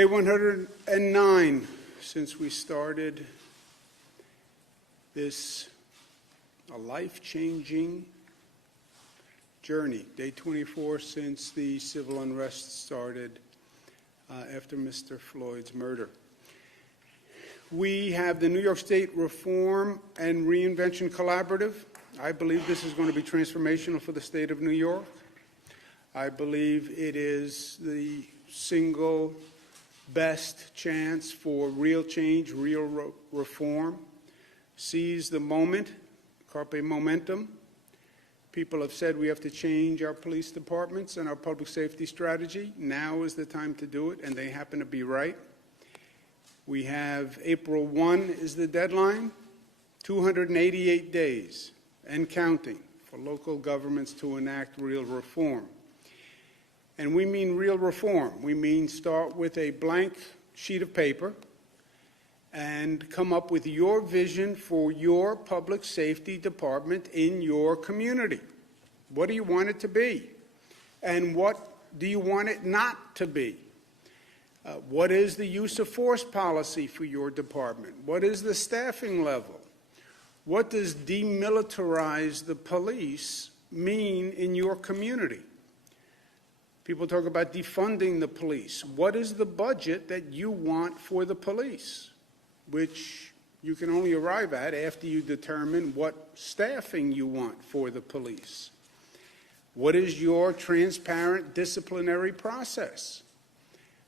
Day 109 since we started this a life-changing journey. Day 24 since the civil unrest started after Mr. Floyd's murder. We have the New York State Reform and Reinvention Collaborative. I believe this is going to be transformational for the state of New York. I believe it is the single best chance for real change, real reform. Seize the moment, carpe momentum. People have said we have to change our police departments and our public safety strategy. Now is the time to do it, and they happen to be right. We have April 1 is the deadline, 288 days and counting for local governments to enact real reform. And we mean real reform. We mean start with a blank sheet of paper and come up with your vision for your public safety department in your community. What do you want it to be? And what do you want it not to be? What is the use of force policy for your department? What is the staffing level? What does demilitarize the police mean in your community? People talk about defunding the police. What is the budget that you want for the police, which you can only arrive at after you determine what staffing you want for the police? What is your transparent disciplinary process?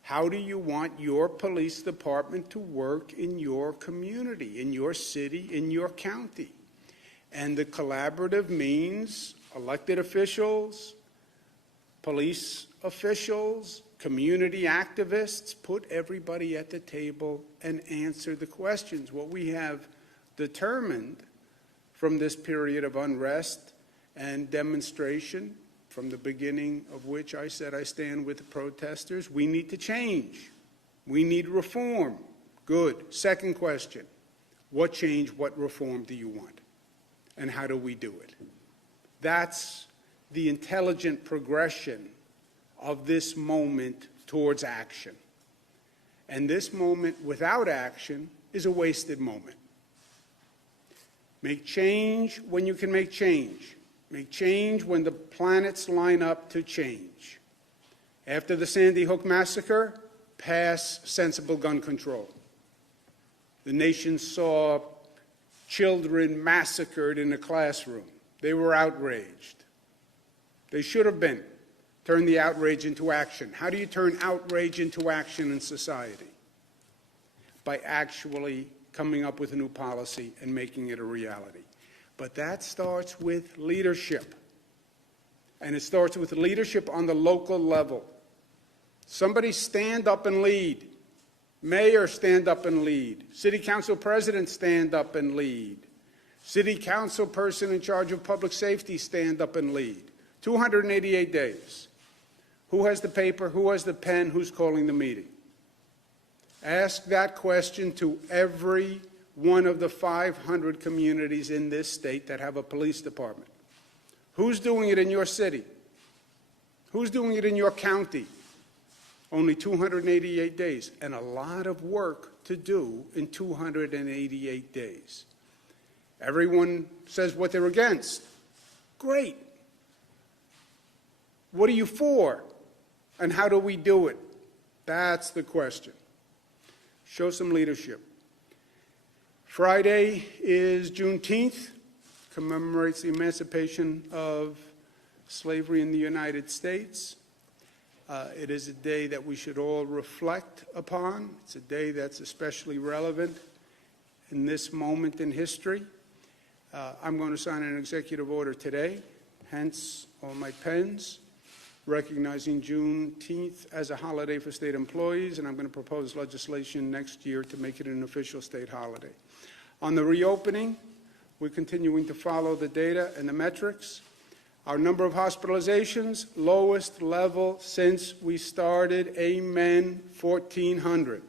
How do you want your police department to work in your community, in your city, in your county? And the collaborative means elected officials, police officials, community activists, put everybody at the table and answer the questions. What we have determined from this period of unrest and demonstration, from the beginning of which I said I stand with the protesters, we need to change. We need reform. Good. Second question, what change, what reform do you want? And how do we do it? That's the intelligent progression of this moment towards action. And this moment without action is a wasted moment. Make change when you can make change. Make change when the planets line up to change. After the Sandy Hook massacre, pass sensible gun control. The nation saw children massacred in a classroom. They were outraged. They should have been. Turn the outrage into action. How do you turn outrage into action in society? By actually coming up with a new policy and making it a reality. But that starts with leadership. And it starts with leadership on the local level. Somebody stand up and lead. Mayor, stand up and lead. City council president, stand up and lead. City council person in charge of public safety, stand up and lead. 288 days. Who has the paper? Who has the pen? Who's calling the meeting? Ask that question to every one of the 500 communities in this state that have a police department. Who's doing it in your city? Who's doing it in your county? Only 288 days, and a lot of work to do in 288 days. Everyone says what they're against. Great. What are you for? And how do we do it? That's the question. Show some leadership. Friday is Juneteenth, commemorates the emancipation of slavery in the United States. It is a day that we should all reflect upon. It's a day that's especially relevant in this moment in history. I'm going to sign an executive order today, hence all my pens, recognizing Juneteenth as a holiday for state employees, and I'm going to propose legislation next year to make it an official state holiday. On the reopening, we're continuing to follow the data and the metrics. Our number of hospitalizations, lowest level since we started, amen, 1,400.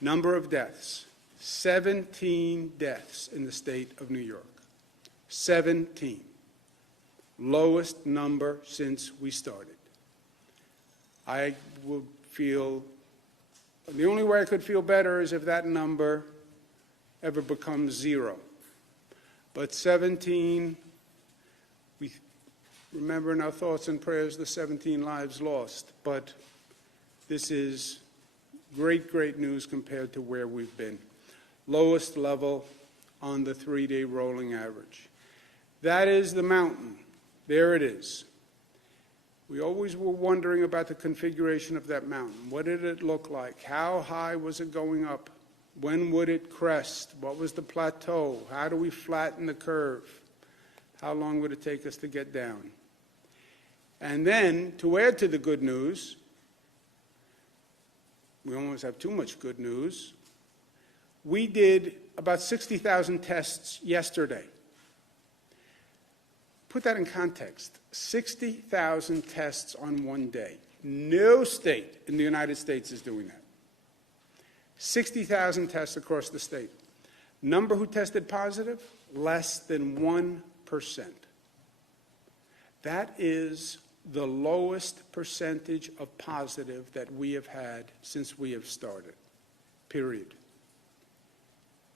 Number of deaths, 17 deaths in the state of New York. 17. Lowest number since we started. I would feel The only way I could feel better is if that number ever becomes 0. But 17, we remember in our thoughts and prayers the 17 lives lost. But this is great, great news compared to where we've been. Lowest level on the 3-day rolling average. That is the mountain. There it is. We always were wondering about the configuration of that mountain. What did it look like? How high was it going up? When would it crest? What was the plateau? How do we flatten the curve? How long would it take us to get down? And then, to add to the good news, we almost have too much good news, we did about 60,000 tests yesterday. Put that in context. 60,000 tests on one day. No state in the United States is doing that. 60,000 tests across the state. Number who tested positive? Less than 1%. That is the lowest percentage of positive that we have had since we have started, period.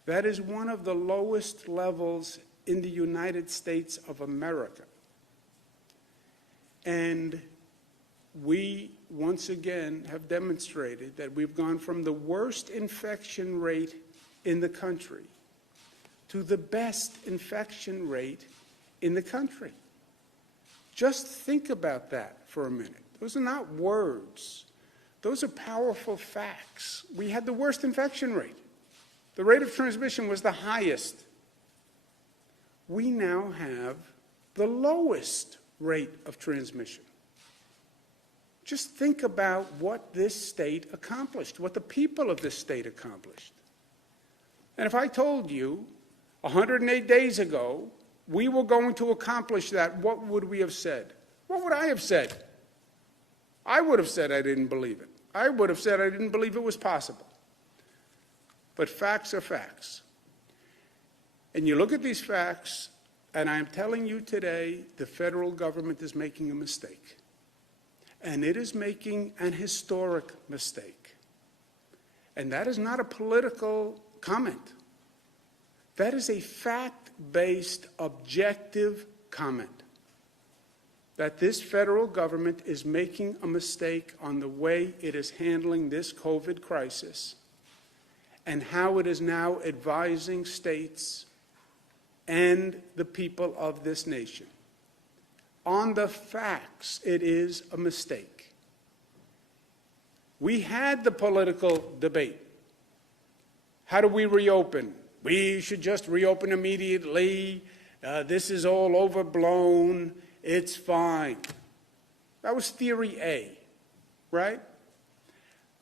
That is one of the lowest levels in the United States of America. And we, once again, have demonstrated that we've gone from the worst infection rate in the country to the best infection rate in the country. Just think about that for a minute. Those are not words. Those are powerful facts. We had the worst infection rate. The rate of transmission was the highest. We now have the lowest rate of transmission. Just think about what this state accomplished, what the people of this state accomplished. And if I told you 108 days ago we were going to accomplish that, what would we have said? What would I have said? I would have said I didn't believe it. I would have said I didn't believe it was possible. But facts are facts. And you look at these facts, and I'm telling you today, the federal government is making a mistake. And it is making an historic mistake. And that is not a political comment. That is a fact-based, objective comment. That this federal government is making a mistake on the way it is handling this COVID crisis and how it is now advising states and the people of this nation. On the facts, it is a mistake. We had the political debate. How do we reopen? We should just reopen immediately. This is all overblown. It's fine. That was theory A, right?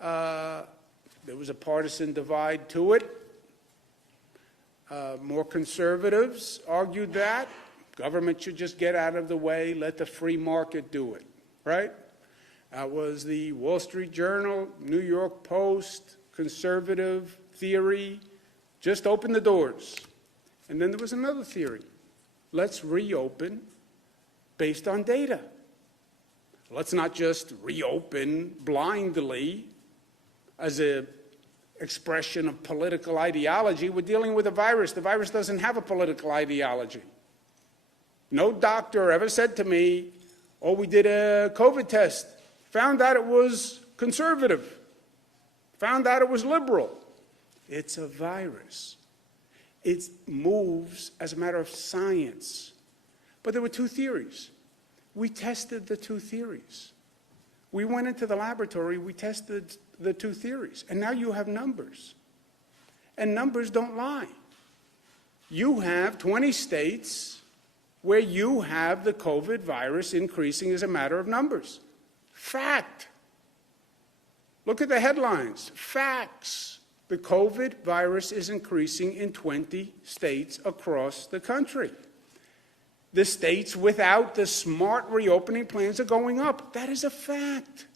There was a partisan divide to it. More conservatives argued that. Government should just get out of the way, let the free market do it, right? That was the Wall Street Journal, New York Post, conservative theory, just open the doors. And then there was another theory. Let's reopen based on data. Let's not just reopen blindly as an expression of political ideology. We're dealing with a virus. The virus doesn't have a political ideology. No doctor ever said to me, oh, we did a COVID test, found out it was conservative, found out it was liberal. It's a virus. It moves as a matter of science. But there were two theories. We tested the two theories. We went into the laboratory, we tested the two theories, and now you have numbers. And numbers don't lie. You have 20 states where you have the COVID virus increasing as a matter of numbers. Fact. Look at the headlines. Facts. The COVID virus is increasing in 20 states across the country. The states without the smart reopening plans are going up. That is a fact.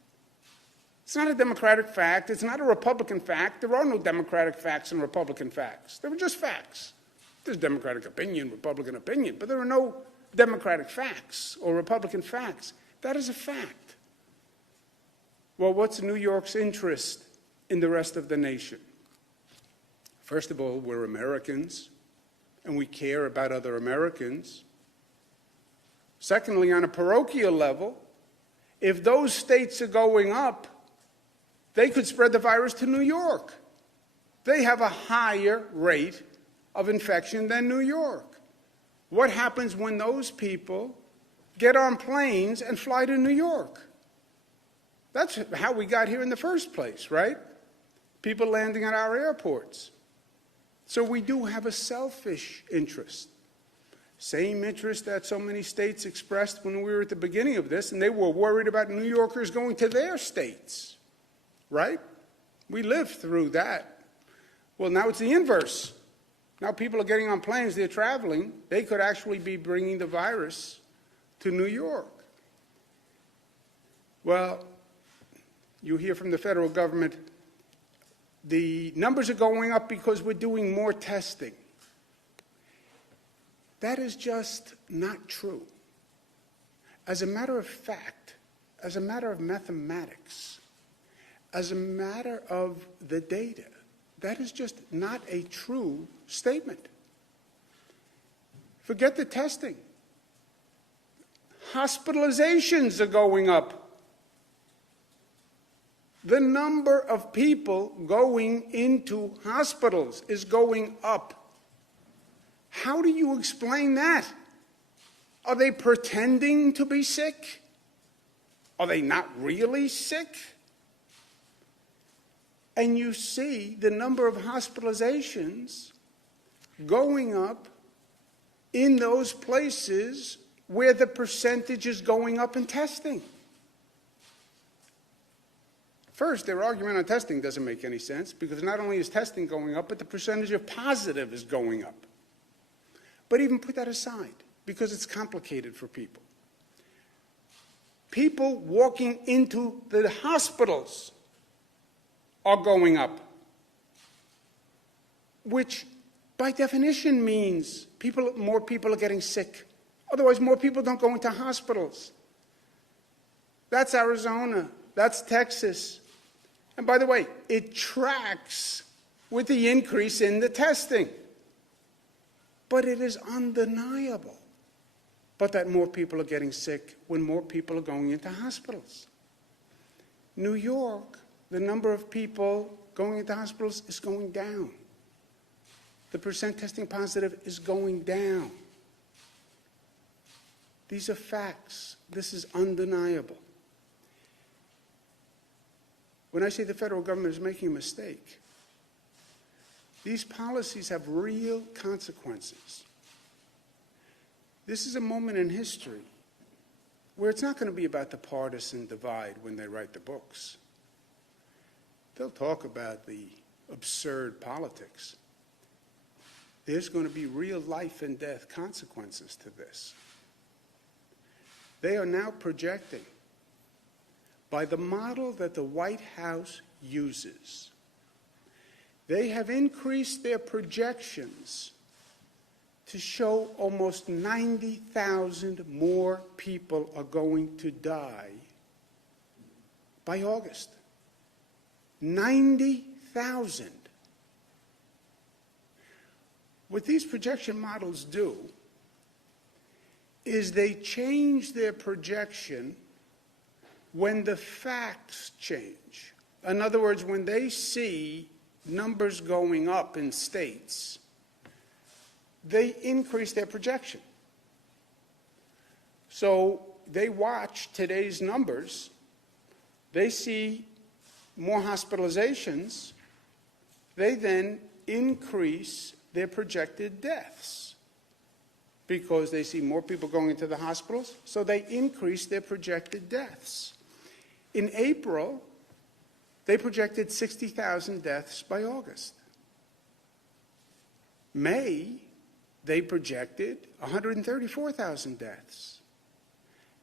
It's not a Democratic fact. It's not a Republican fact. There are no Democratic facts and Republican facts. They were just facts. There's Democratic opinion, Republican opinion, but there are no Democratic facts or Republican facts. That is a fact. Well, what's New York's interest in the rest of the nation. First of all, we're Americans, and we care about other Americans. Secondly, on a parochial level, if those states are going up, they could spread the virus to New York. They have a higher rate of infection than New York. What happens when those people get on planes and fly to New York? That's how we got here in the first place, right? People landing at our airports. So we do have a selfish interest. Same interest that so many states expressed when we were at the beginning of this, and they were worried about New Yorkers going to their states, right? We lived through that. Well, now it's the inverse. Now people are getting on planes, they're traveling. They could actually be bringing the virus to New York. Well, you hear from the federal government, the numbers are going up because we're doing more testing. That is just not true. As a matter of fact, as a matter of mathematics, as a matter of the data, that is just not a true statement. Forget the testing. Hospitalizations are going up. The number of people going into hospitals is going up. How do you explain that? Are they pretending to be sick? Are they not really sick? And you see the number of hospitalizations going up in those places where the percentage is going up in testing. First, their argument on testing doesn't make any sense because not only is testing going up, but the percentage of positive is going up. But even put that aside, because it's complicated for people. People walking into the hospitals are going up, which by definition means more people are getting sick. Otherwise, more people don't go into hospitals. That's Arizona. That's Texas. And by the way, it tracks with the increase in the testing. But it is undeniable. But that more people are getting sick when more people are going into hospitals. New York, the number of people going into hospitals is going down. The percent testing positive is going down. These are facts. This is undeniable. When I say the federal government is making a mistake, these policies have real consequences. This is a moment in history where it's not going to be about the partisan divide when they write the books. They'll talk about the absurd politics. There's going to be real life and death consequences to this. They are now projecting, by the model that the White House uses, they have increased their projections to show almost 90,000 more people are going to die by August. 90,000. What these projection models do is they change their projection when the facts change. In other words, when they see numbers going up in states, they increase their projection. So they watch today's numbers, they see more hospitalizations, they then increase their projected deaths because they see more people going into the hospitals, so they increase their projected deaths. In April, they projected 60,000 deaths by August. May, they projected 134,000 deaths.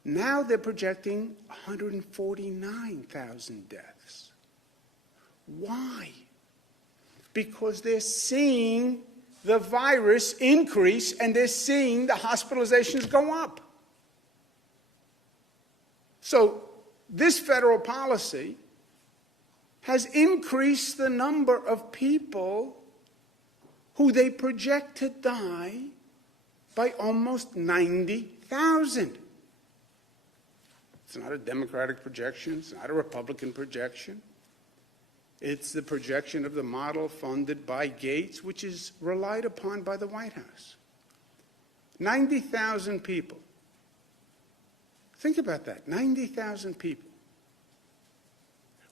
Now they're projecting 149,000 deaths. Why? Because they're seeing the virus increase and they're seeing the hospitalizations go up. So this federal policy has increased the number of people who they project to die by almost 90,000. It's not a Democratic projection. It's not a Republican projection. It's the projection of the model funded by Gates, which is relied upon by the White House. 90,000 people. Think about that, 90,000 people.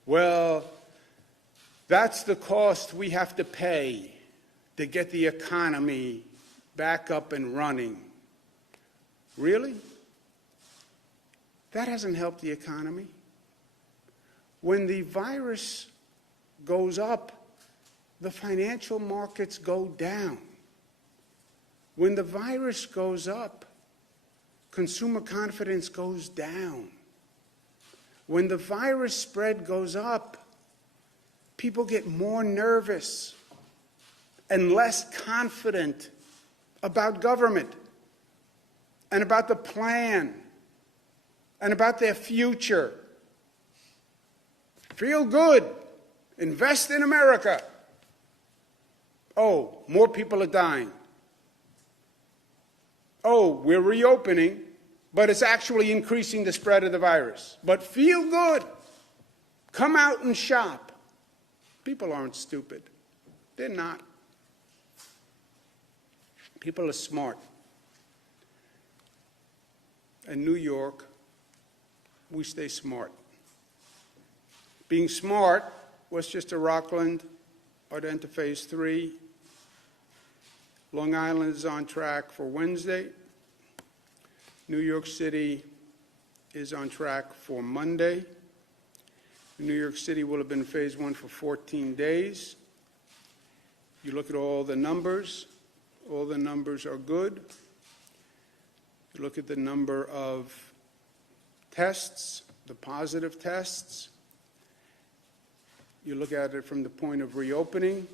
Well, that's the cost we have to pay to get the economy back up and running. Really? That hasn't helped the economy. When the virus goes up, the financial markets go down. When the virus goes up, consumer confidence goes down. When the virus spread goes up, people get more nervous and less confident about government and about the plan and about their future. Feel good. Invest in America. Oh, more people are dying. Oh, we're reopening, but it's actually increasing the spread of the virus. But feel good. Come out and shop. People aren't stupid. They're not. People are smart. In New York, we stay smart. Being smart, Westchester Rockland are to enter phase 3. Long Island is on track for Wednesday. New York City is on track for Monday. New York City will have been phase 1 for 14 days. You look at all the numbers are good. You look at the number of tests, the positive tests. You look at it from the point of reopening,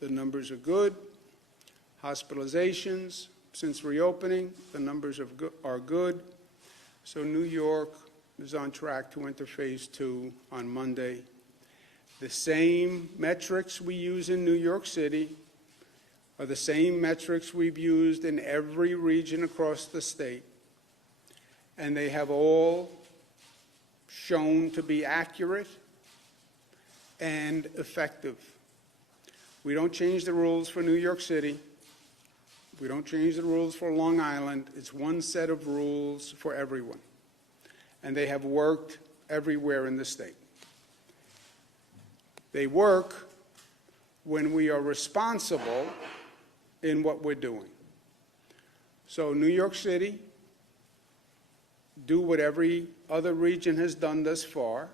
the numbers are good. Hospitalizations, since reopening, the numbers are good. So New York is on track to enter phase 2 on Monday. The same metrics we use in New York City are the same metrics we've used in every region across the state. And they have all shown to be accurate and effective. We don't change the rules for New York City. We don't change the rules for Long Island. It's one set of rules for everyone. And they have worked everywhere in the state. They work when we are responsible in what we're doing. So New York City, do what every other region has done thus far.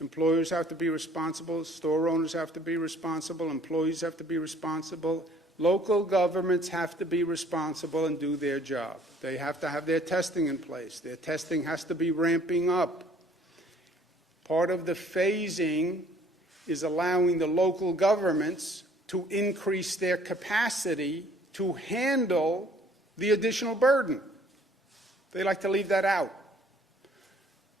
Employers have to be responsible, store owners have to be responsible, employees have to be responsible, local governments have to be responsible and do their job. They have to have their testing in place. Their testing has to be ramping up. Part of the phasing is allowing the local governments to increase their capacity to handle the additional burden. They like to leave that out.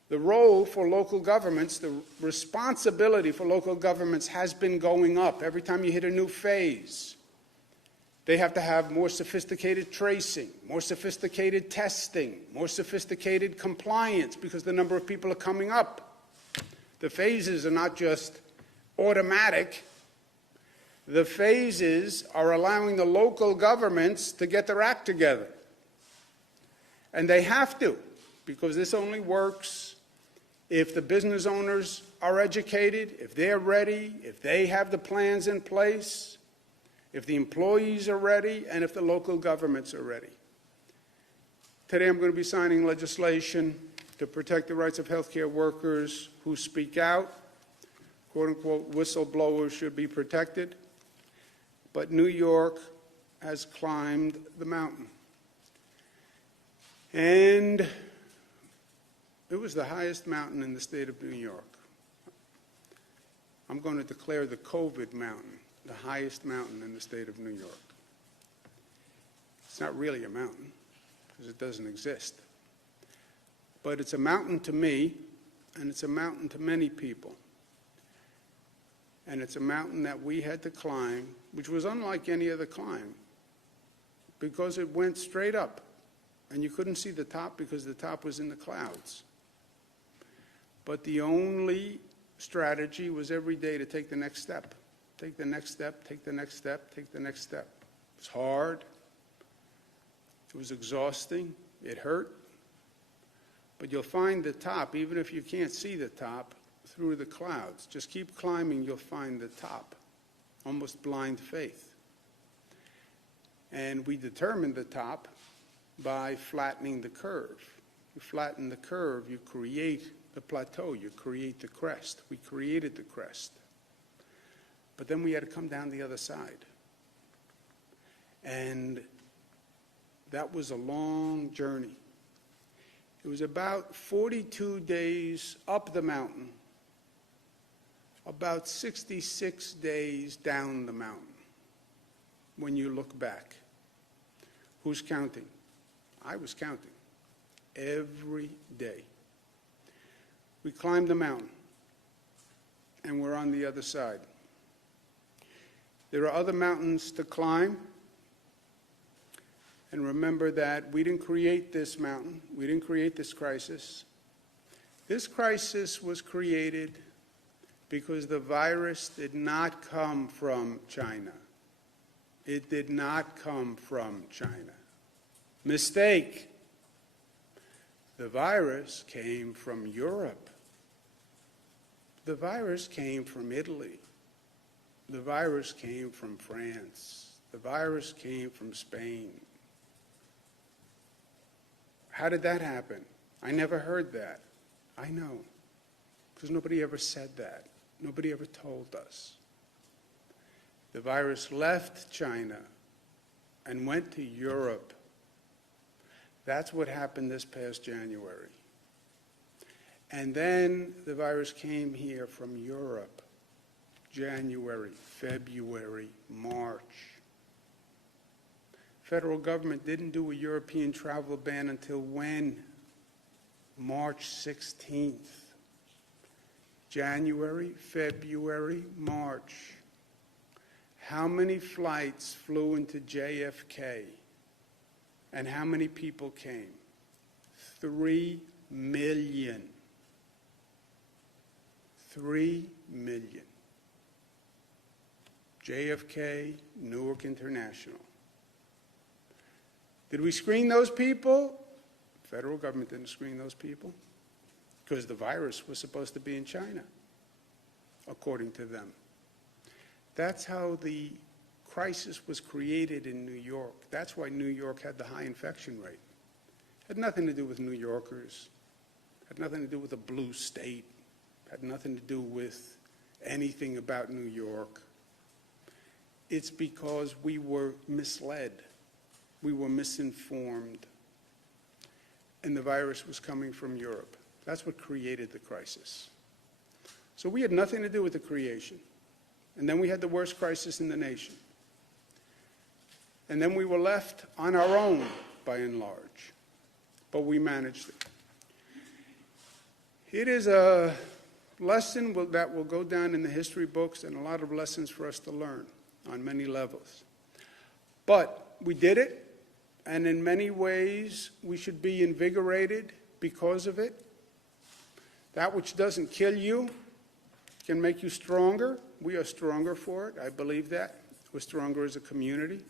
The role for local governments, the responsibility for local governments has been going up every time you hit a new phase. They have to have more sophisticated tracing, more sophisticated testing, more sophisticated compliance because the number of people are coming up. The phases are not just automatic. The phases are allowing the local governments to get their act together. And they have to, because this only works if the business owners are educated, if they're ready, if they have the plans in place, if the employees are ready, and if the local governments are ready. Today I'm going to be signing legislation to protect the rights of healthcare workers who speak out. Quote-unquote, whistleblowers should be protected. But New York has climbed the mountain. And it was the highest mountain in the state of New York. I'm going to declare the COVID mountain the highest mountain in the state of New York. It's not really a mountain because it doesn't exist. But it's a mountain to me, and it's a mountain to many people. And it's a mountain that we had to climb, which was unlike any other climb, because it went straight up. And you couldn't see the top because the top was in the clouds. But the only strategy was every day to take the next step. Take the next step, take the next step, take the next step. It was hard. It was exhausting. It hurt. But you'll find the top, even if you can't see the top, through the clouds. Just keep climbing, you'll find the top. Almost blind faith. And we determined the top by flattening the curve. You flatten the curve, you create the plateau, you create the crest. We created the crest. But then we had to come down the other side. And that was a long journey. It was about 42 days up the mountain, about 66 days down the mountain when you look back. Who's counting? I was counting every day. We climbed the mountain, and we're on the other side. There are other mountains to climb. And remember that we didn't create this mountain. We didn't create this crisis. This crisis was created because the virus did not come from China. It did not come from China. Mistake. The virus came from Europe. The virus came from Italy. The virus came from France. The virus came from Spain. How did that happen? I never heard that. I know, because nobody ever said that. Nobody ever told us. The virus left China and went to Europe. That's what happened this past January. And then the virus came here from Europe. January, February, March. Federal government didn't do a European travel ban until when? March 16th. January, February, March. How many flights flew into JFK? And how many people came? 3 million. 3 million. JFK, Newark International. Did we screen those people? The federal government didn't screen those people because the virus was supposed to be in China, according to them. That's how the crisis was created in New York. That's why New York had the high infection rate. It had nothing to do with New Yorkers. It had nothing to do with a blue state. It had nothing to do with anything about New York. It's because we were misled. We were misinformed. And the virus was coming from Europe. That's what created the crisis. So we had nothing to do with the creation. And then we had the worst crisis in the nation. And then we were left on our own, by and large. But we managed it. It is a lesson that will go down in the history books, and a lot of lessons for us to learn on many levels. But we did it. And in many ways, we should be invigorated because of it. That which doesn't kill you can make you stronger. We are stronger for it. I believe that. We're stronger as a community.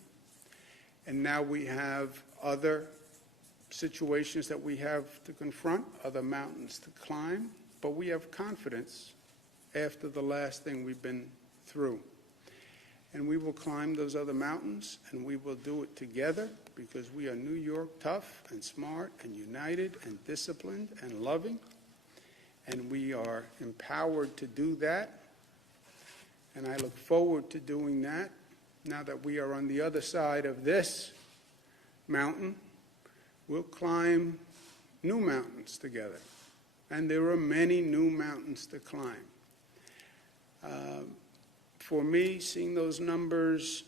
And now we have other situations that we have to confront, other mountains to climb. But we have confidence after the last thing we've been through. And we will climb those other mountains, and we will do it together because we are New York tough and smart and united and disciplined and loving. And we are empowered to do that. And I look forward to doing that now that we are on the other side of this mountain. We'll climb new mountains together. And there are many new mountains to climb. For me, seeing those numbers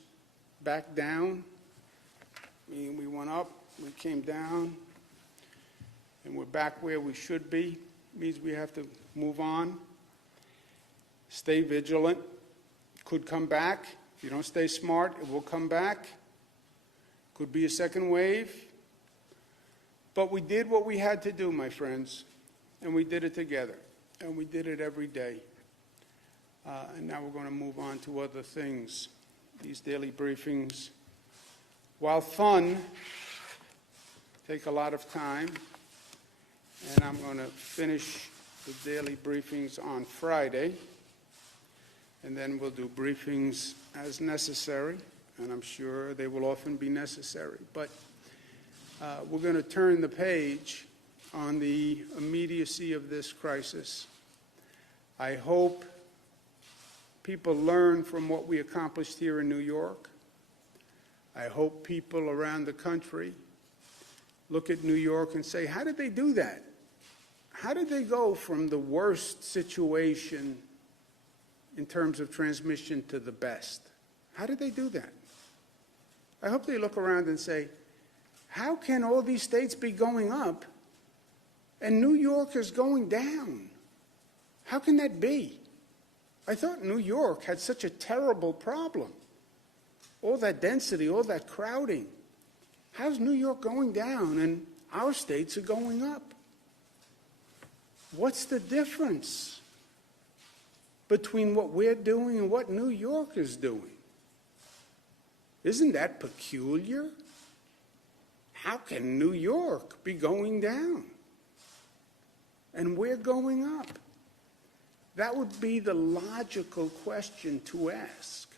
back down, meaning we went up, we came down, and we're back where we should be, means we have to move on, stay vigilant, Could come back. If you don't stay smart, it will come back. Could be a second wave. But we did what we had to do, my friends, and we did it together, and we did it every day. And now we're going to move on to other things. These daily briefings, while fun, take a lot of time, and I'm going to finish the daily briefings on Friday, and then we'll do briefings as necessary, and I'm sure they will often be necessary. But we're going to turn the page on the immediacy of this crisis. I hope people learn from what we accomplished here in New York. I hope people around the country look at New York and say, how did they do that? How did they go from the worst situation in terms of transmission to the best? How did they do that? I hope they look around and say, how can all these states be going up and New York is going down? How can that be? I thought New York had such a terrible problem. All that density, all that crowding. How's New York going down and our states are going up? What's the difference between what we're doing and what New York is doing? Isn't that peculiar? How can New York be going down and we're going up? That would be the logical question to ask.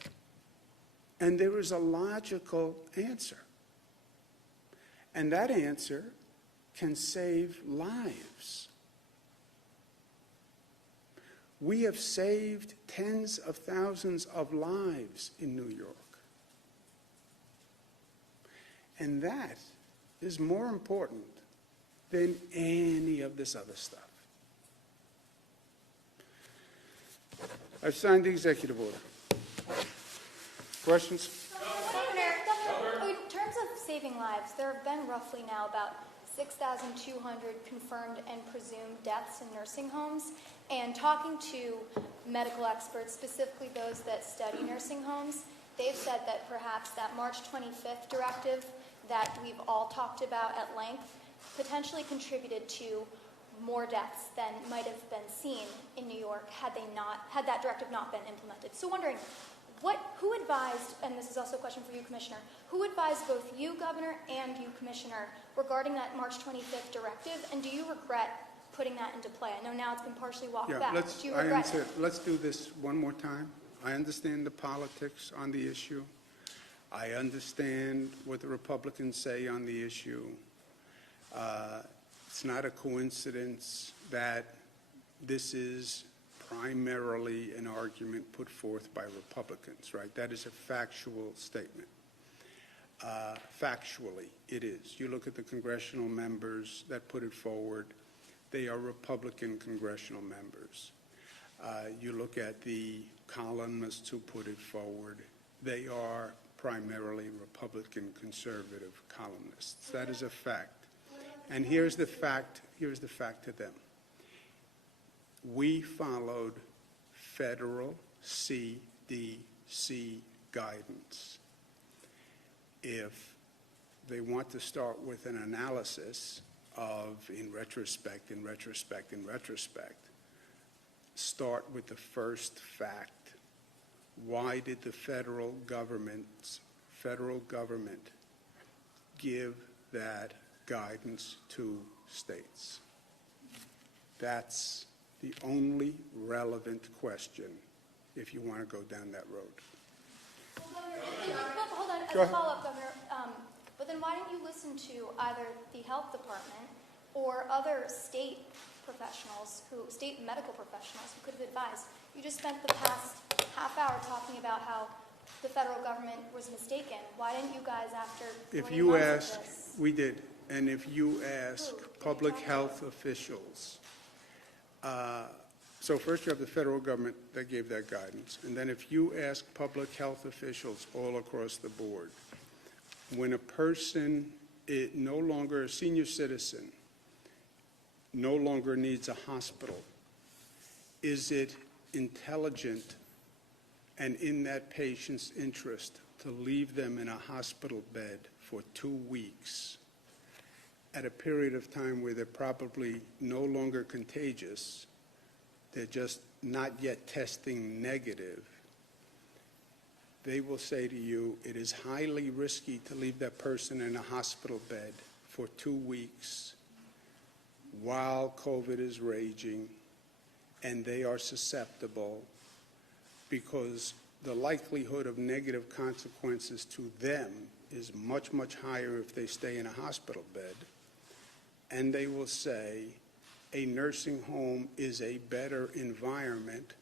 And there is a logical answer. And that answer can save lives. We have saved tens of thousands of lives in New York. And that is more important than any of this other stuff. I've signed the executive order. Questions? Governor, in terms of saving lives, there have been roughly now about 6,200 confirmed and presumed deaths in nursing homes. And talking to medical experts, specifically those that study nursing homes, they've said that perhaps that March 25th directive that we've all talked about at length potentially contributed to more deaths than might have been seen in New York had that directive not been implemented. So wondering, who advised, and this is also a question for you, Commissioner, who advised both you, Governor, and you, Commissioner, regarding that March 25th directive, and do you regret putting that into play? I know now it's been partially walked back. Do you regret it? Let's do this one more time. I understand the politics on the issue. I understand what the Republicans say on the issue. It's not a coincidence that this is primarily an argument put forth by Republicans, right? That is a factual statement. Factually, it is. You look at the congressional members that put it forward, they are Republican congressional members. You look at the columnists who put it forward, they are primarily Republican conservative columnists. That is a fact. And here's the fact to them. We followed federal CDC guidance. If they want to start with an analysis of in retrospect, start with the first fact. Why did the federal government give that guidance to states? That's the only relevant question if you want to go down that road. Hold on, as a follow-up, Governor, but then why didn't you listen to either the health department or other state medical professionals who could have advised? You just spent the past half hour talking about how the federal government was mistaken. Why didn't you guys, after if you ask, we did, and if you ask public health officials, so first you have the federal government that gave that guidance, and then if you ask public health officials all across the board, when a person is no longer a senior citizen, no longer needs a hospital, is it intelligent and in that patient's interest to leave them in a hospital bed for 2 weeks at a period of time where they're probably no longer contagious, they're just not yet testing negative, they will say to you, it is highly risky to leave that person in a hospital bed for 2 weeks while COVID is raging and they are susceptible, because the likelihood of negative consequences to them is much, much higher if they stay in a hospital bed. And they will say a nursing home is a better environment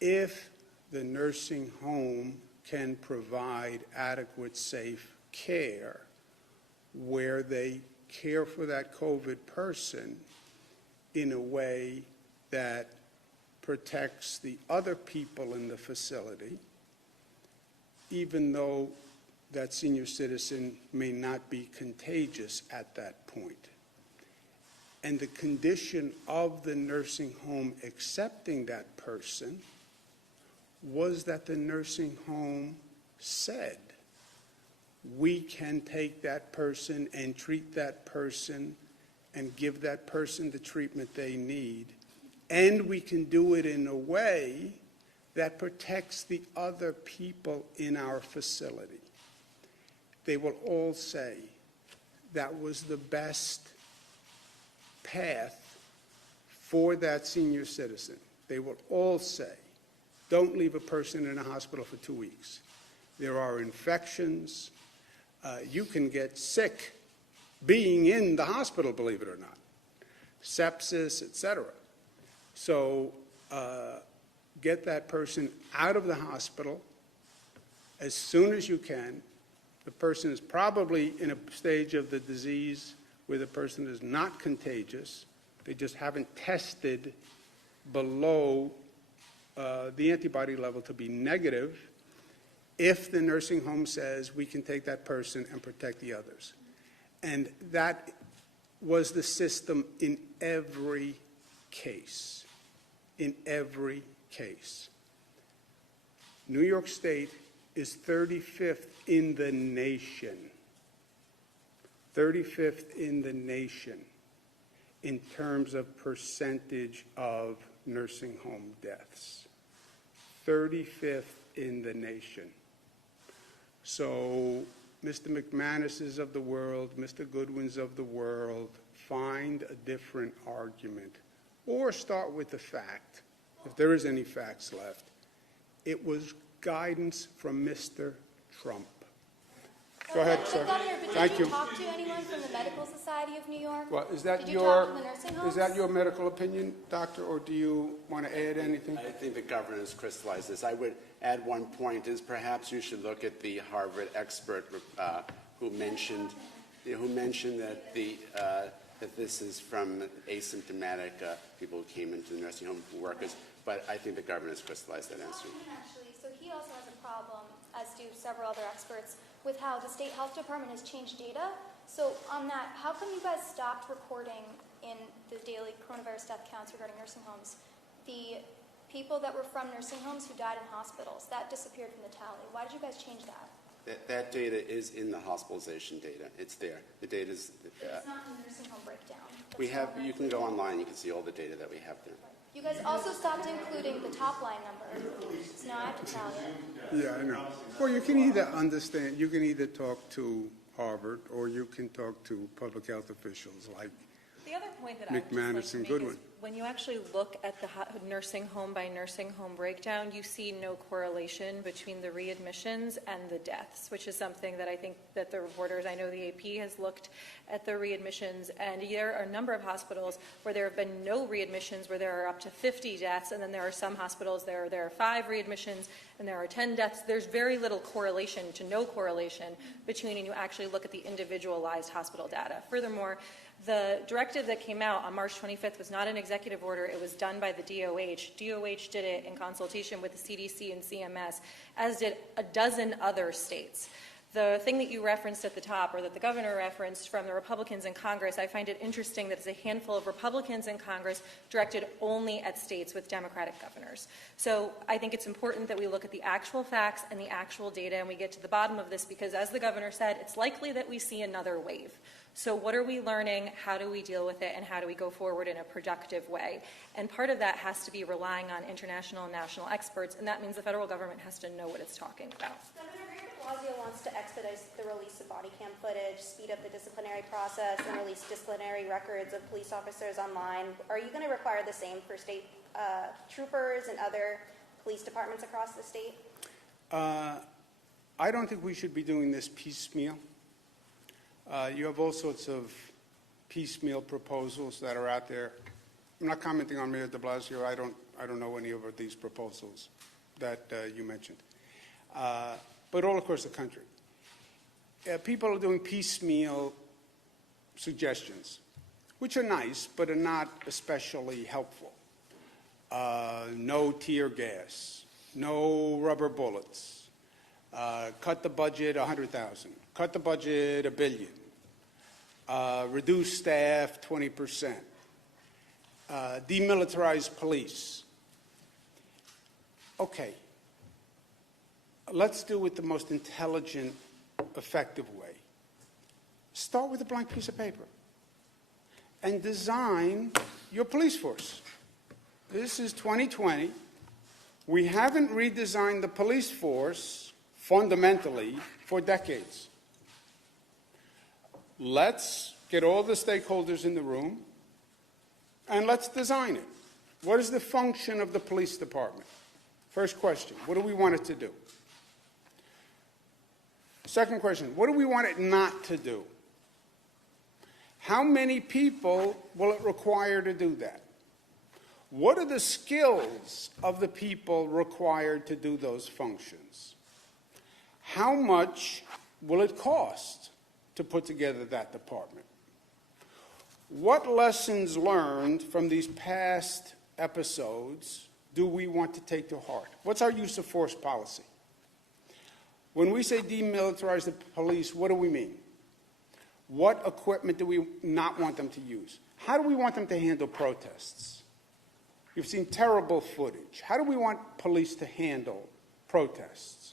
if the nursing home can provide adequate, safe care where they care for that COVID person in a way that protects the other people in the facility, even though that senior citizen may not be contagious at that point. And the condition of the nursing home accepting that person was that the nursing home said, we can take that person and treat that person and give that person the treatment they need, and we can do it in a way that protects the other people in our facility. They will all say that was the best path for that senior citizen. They will all say, don't leave a person in a hospital for 2 weeks. There are infections. You can get sick being in the hospital, believe it or not. Sepsis, etc. So get that person out of the hospital as soon as you can. The person is probably in a stage of the disease where the person is not contagious. They just haven't tested below the antibody level to be negative. If the nursing home says we can take that person and protect the others. And that was the system in every case. In every case. New York State is 35th in the nation. 35th in the nation in terms of percentage of nursing home deaths. 35th in the nation. So Mr. McManus's of the world, Mr. Goodwin's of the world, find a different argument. Or start with the fact, if there is any facts left, it was guidance from Mr. Trump. Go ahead, sir. Governor, but Thank did you talk to anyone from the Medical Society of New York? Well, is that Did you talk to the nursing is homes? that your medical opinion, doctor, or do you want to add anything? I think the governor has crystallized this. I would add one point is perhaps you should look at the Harvard expert who mentioned that that this is from asymptomatic people who came into the nursing home workers. But I think the governor has crystallized that answer. Actually, so he also has a problem, as do several other experts, with how the state health department has changed data. So on that, how come you guys stopped recording in the daily coronavirus death counts regarding nursing homes the people that were from nursing homes who died in hospitals? That disappeared from the tally. Why did you guys change that? That data is in the hospitalization data. It's there. The data is. It's not in the nursing home breakdown. We have. You can go online. You can see all the data that we have there. You guys also stopped including the top line number. So now I have to tell you. Yeah, I know. Well, you can either understand, you can either talk to Harvard or you can talk to public health officials like The other point that I would just McManus like to and make Goodwin. is when you actually look at the nursing home by nursing home breakdown, you see no correlation between the readmissions and the deaths, which is something that I think that the reporters, I know the AP has looked at the readmissions, and there are a number of hospitals where there have been no readmissions, where there are up to 50 deaths, and then there are some hospitals there are 5 readmissions and there are 10 deaths. There's very little correlation to no correlation between when you actually look at the individualized hospital data. Furthermore, the directive that came out on March 25th was not an executive order. It was done by the DOH. DOH did it in consultation with the CDC and CMS, as did a dozen other states. The thing that you referenced at the top, or that the governor referenced from the Republicans in Congress, I find it interesting that it's a handful of Republicans in Congress directed only at states with Democratic governors. So I think it's important that we look at the actual facts and the actual data, and we get to the bottom of this, because as the governor said, it's likely that we see another wave. So what are we learning, how do we deal with it, and how do we go forward in a productive way? And part of that has to be relying on international and national experts, and that means the federal government has to know what it's talking about. Governor de Blasio wants to expedite the release of body cam footage, speed up the disciplinary process, and release disciplinary records of police officers online. Are you going to require the same for state troopers and other police departments across the state? I don't think we should be doing this piecemeal. You have all sorts of piecemeal proposals that are out there. I'm not commenting on Mayor de Blasio. I don't know any of these proposals that you mentioned. But all across the country. People are doing piecemeal suggestions, which are nice, but are not especially helpful. No tear gas, no rubber bullets, cut the budget $100,000, cut the budget $1 billion, reduce staff 20%, demilitarize police. Okay. Let's do it the most intelligent, effective way. Start with a blank piece of paper and design your police force. This is 2020. We haven't redesigned the police force fundamentally for decades. Let's get all the stakeholders in the room and let's design it. What is the function of the police department? First question, what do we want it to do? Second question, what do we want it not to do? How many people will it require to do that? What are the skills of the people required to do those functions? How much will it cost to put together that department? What lessons learned from these past episodes do we want to take to heart? What's our use of force policy? When we say demilitarize the police, what do we mean? What equipment do we not want them to use? How do we want them to handle protests? You've seen terrible footage. How do we want police to handle protests?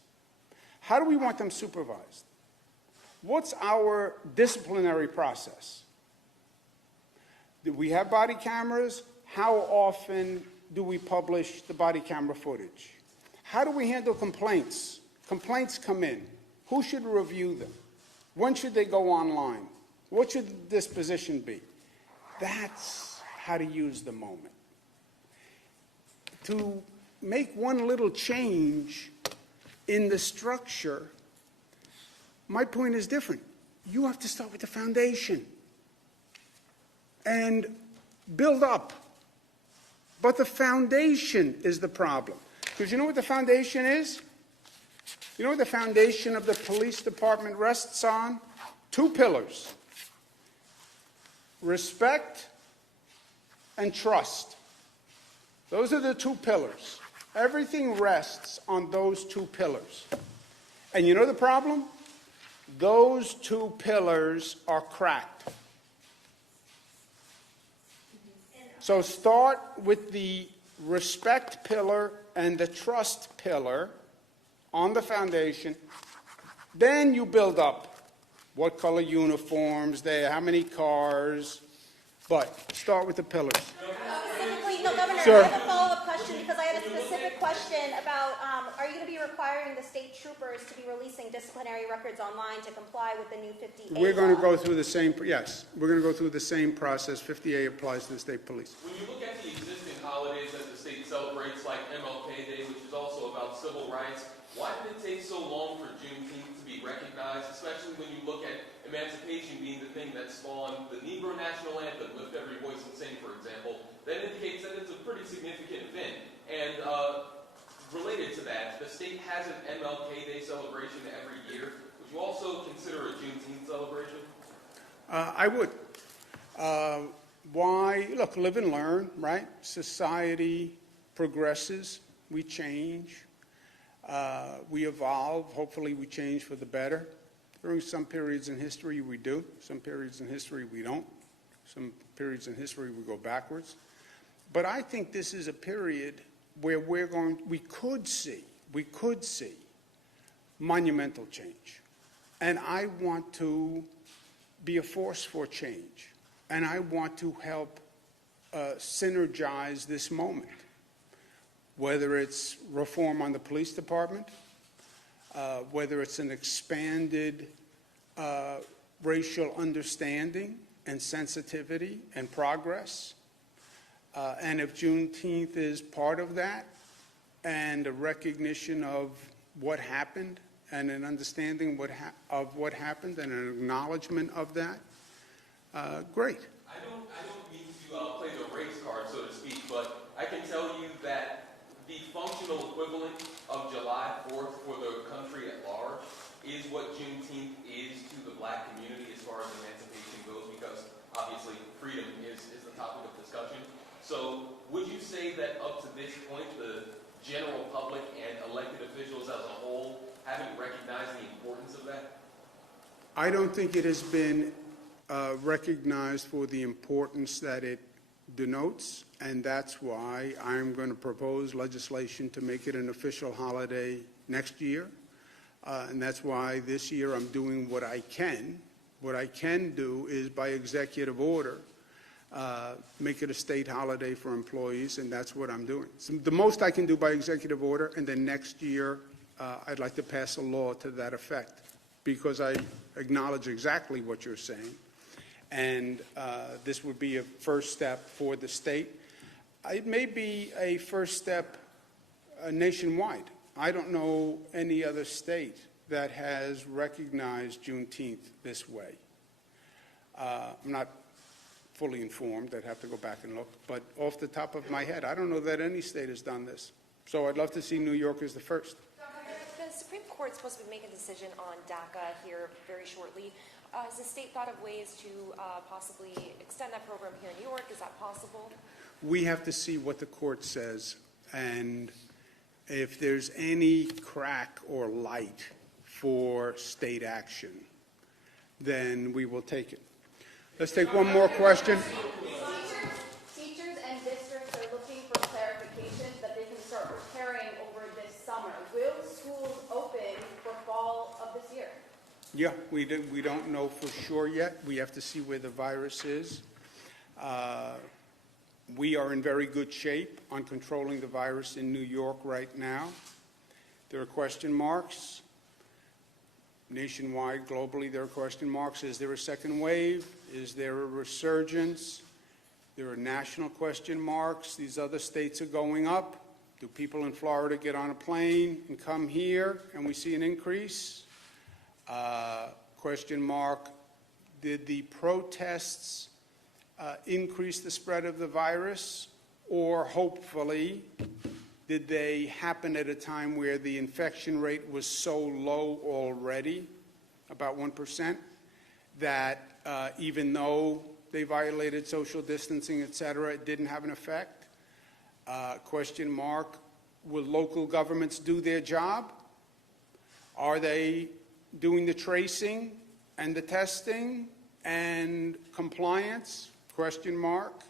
How do we want them supervised? What's our disciplinary process? Do we have body cameras? How often do we publish the body camera footage? How do we handle complaints? Complaints come in. Who should review them? When should they go online? What should the disposition be? That's how to use the moment. To make one little change in the structure, my point is different. You have to start with the foundation and build up. But the foundation is the problem. Because you know what the foundation is? You know what the foundation of the police department rests on? 2 pillars. Respect and trust. Those are the 2 pillars. Everything rests on those 2 pillars. And you know the problem? Those 2 pillars are cracked. So start with the respect pillar and the trust pillar on the foundation. Then you build up what color uniforms, how many cars, but start with the pillars. Specifically, no, Governor, Sir. I have a follow-up question because I had a specific question about, are you going to be requiring the state troopers to be releasing disciplinary records online to comply with the new 50A We're going to law? go through the same, yes, we're going to go through the same process. 50A applies to the state police. When you look at the existing holidays that the state celebrates, like MLK Day, which is also about civil rights, why did it take so long for Juneteenth to be recognized, especially when you look at emancipation being the thing that spawned the Negro National Anthem, Lift Every Voice and Sing, for example? That indicates that it's a pretty significant event. And related to that, the state has an MLK Day celebration every year. Would you also consider a Juneteenth celebration? I would. Why? Look, live and learn, right? Society progresses. We change. We evolve. Hopefully we change for the better. During some periods in history we do, some periods in history we don't, some periods in history we go backwards. But I think this is a period where we could see monumental change. And I want to be a force for change. And I want to help synergize this moment, whether it's reform on the police department, whether it's an expanded racial understanding and sensitivity and progress. And if Juneteenth is part of that, and a recognition of what happened, and an understanding of what happened, and an acknowledgement of that, great. I don't mean to play the race card, so to speak, but I can tell you that the functional equivalent of July 4th for the country at large is what Juneteenth is to the black community as far as emancipation goes, because obviously freedom is the topic of discussion. So would you say that up to this point, the general public and elected officials as a whole haven't recognized the importance of that? I don't think it has been recognized for the importance that it denotes, and that's why I'm going to propose legislation to make it an official holiday next year. And that's why this year I'm doing what I can. What I can do is, by executive order, make it a state holiday for employees, and that's what I'm doing. So the most I can do by executive order, and then next year I'd like to pass a law to that effect, because I acknowledge exactly what you're saying. And this would be a first step for the state. It may be a first step nationwide. I don't know any other state that has recognized Juneteenth this way. I'm not fully informed. I'd have to go back and look. But off the top of my head, I don't know that any state has done this. So I'd love to see New York as the first. The Supreme Court's supposed to make a decision on DACA here very shortly. Has the state thought of ways to possibly extend that program here in New York? Is that possible? We have to see what the court says, and if there's any crack or light for state action, then we will take it. Let's take one more question. Teachers and districts are looking for clarification that they can start preparing over this summer. Will schools open for fall of this year? Yeah, we don't know for sure yet. We have to see where the virus is. We are in very good shape on controlling the virus in New York right now. There are question marks. Nationwide, globally, there are question marks. Is there a second wave? Is there a resurgence? There are national question marks. These other states are going up. Do people in Florida get on a plane and come here and we see an increase? Question mark, did the protests increase the spread of the virus, or hopefully did they happen at a time where the infection rate was so low already, about 1%, that even though they violated social distancing, et cetera, it didn't have an effect? Question mark, will local governments do their job? Are they doing the tracing and the testing and compliance? Question mark.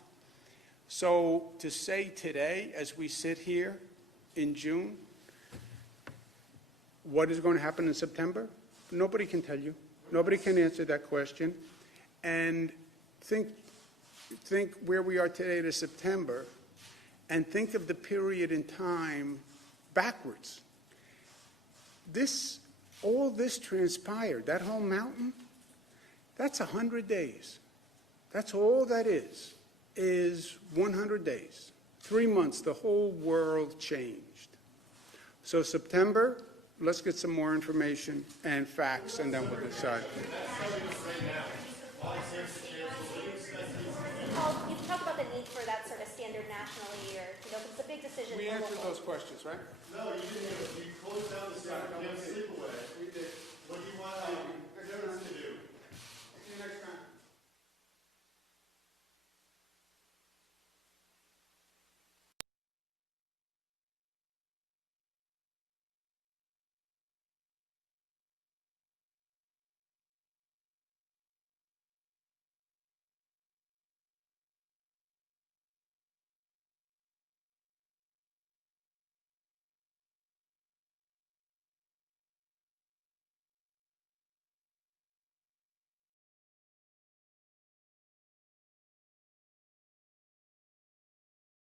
So to say today, as we sit here in June, what is going to happen in September? Nobody can tell you. Nobody can answer that question. And think where we are today to September, and think of the period in time backwards. All this transpired, that whole mountain, that's 100 days. That's all that is 100 days. 3 months, the whole world changed. So September, let's get some more information and facts, and then we'll decide. You talk about the need for that sort of standard nationally, or, because it's a big decision. We answered those questions, right? No, you didn't. You closed down the center. You have sleep away. We did. What do you want the parents to do? See you next time.